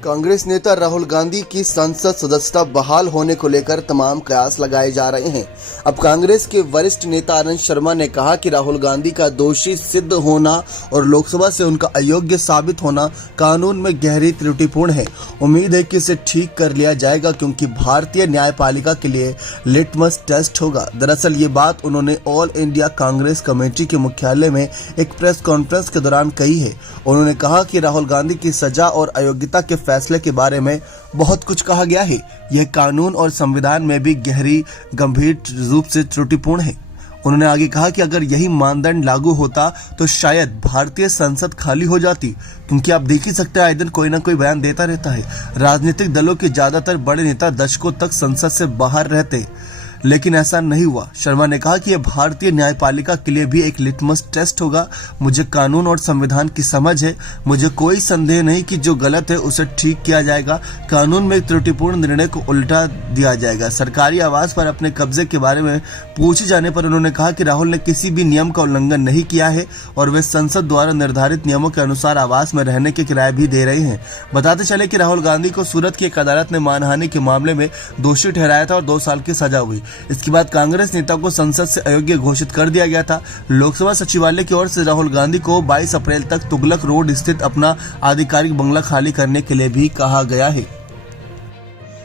कांग्रेस नेता राहुल गांधी की संसद सदस्यता बहाल होने को लेकर तमाम कयास लगाए जा रहे हैं। अब कांग्रेस के वरिष्ठ नेता आनंद शर्मा ने कहा कि राहुल गांधी का दोषी सिद्ध होना और लोकसभा से उनका अयोग्य साबित होना कानून में गहरी त्रुटिपूर्ण है। उम्मीद है कि इसे ठीक कर लिया जाएगा क्योंकि भारतीय न्यायपालिका के लिए लिटमस टेस्ट होगा। दरअसल ये बात उन्होंने ऑल इंडिया कांग्रेस कमेटी के मुख्यालय में एक प्रेस कॉन्फ्रेंस के दौरान कही है। उन्होंने कहा कि राहुल गांधी की सजा और अयोग्यता के फैसले के बारे में बहुत कुछ कहा गया है। यह कानून और संविधान में भी गंभीर रूप से त्रुटिपूर्ण है। उन्होंने आगे कहा कि अगर यही मानदंड लागू होता तो शायद भारतीय संसद खाली हो जाती, क्योंकि आप देख ही सकते हैं आए दिन कोई ना कोई बयान देता रहता है। राजनीतिक दलों के ज्यादातर बड़े नेता दशकों तक संसद से बाहर रहते, लेकिन ऐसा नहीं हुआ। शर्मा ने कहा कि यह भारतीय न्यायपालिका के लिए भी एक लिटमस टेस्ट होगा। मुझे कानून और संविधान की समझ है। मुझे कोई संदेह नहीं कि जो गलत है उसे ठीक किया जाएगा। कानून में एक त्रुटिपूर्ण निर्णय को उल्टा दिया जाएगा। सरकारी आवास पर अपने कब्जे के बारे में पूछे जाने पर उन्होंने कहा कि राहुल ने किसी भी नियम का उल्लंघन नहीं किया है और वे संसद द्वारा निर्धारित नियमों के अनुसार आवास में रहने के किराए भी दे रहे हैं। बताते चले कि राहुल गांधी को सूरत की एक अदालत ने मानहानि के मामले में दोषी ठहराया था और 2 साल की सजा हुई। इसके बाद कांग्रेस नेता को संसद से अयोग्य घोषित कर दिया गया था। लोकसभा सचिवालय की ओर से राहुल गांधी को 22 अप्रैल तक तुगलक रोड स्थित अपना आधिकारिक बंगला खाली करने के लिए भी कहा गया है।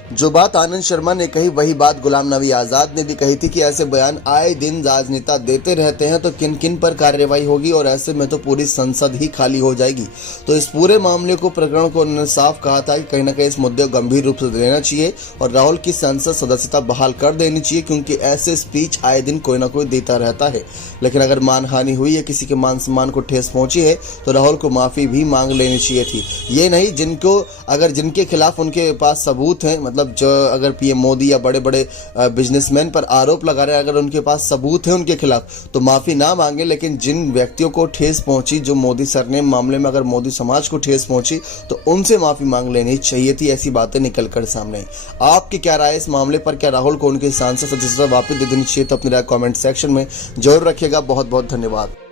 जो बात आनंद शर्मा ने कही वही बात गुलाम नबी आजाद ने भी कही थी कि ऐसे बयान आए दिन राजनेता देते रहते हैं तो किन किन पर कार्रवाई होगी और ऐसे में तो पूरी संसद ही खाली हो जाएगी। तो इस पूरे मामले को प्रकरण को उन्होंने साफ कहा था कि कहीं ना कहीं इस मुद्दे को गंभीर रूप से लेना चाहिए और राहुल की संसद सदस्यता बहाल कर देनी चाहिए, क्योंकि ऐसे स्पीच आए दिन कोई ना कोई देता रहता है। लेकिन अगर मानहानि हुई है, किसी के मान सम्मान को ठेस पहुंची है तो राहुल को माफी भी मांग लेनी चाहिए थी। ये नहीं जिनके खिलाफ उनके पास सबूत है, मतलब जो अगर पीएम मोदी या बड़े बड़े बिजनेसमैन पर आरोप लगा रहे हैं, अगर उनके पास सबूत है उनके खिलाफ तो माफी ना मांगे। लेकिन जिन व्यक्तियों को ठेस पहुंची, जो मोदी सर ने मामले में अगर मोदी समाज को ठेस पहुंची तो उनसे माफी मांग लेनी चाहिए थी। ऐसी बातें निकल कर सामने आई। आपकी क्या राय इस मामले पर? क्या राहुल को उनके सांसद सदस्यता वापस दे देनी चाहिए? तो अपनी राय कॉमेंट सेक्शन में जरूर रखिएगा। बहुत बहुत धन्यवाद।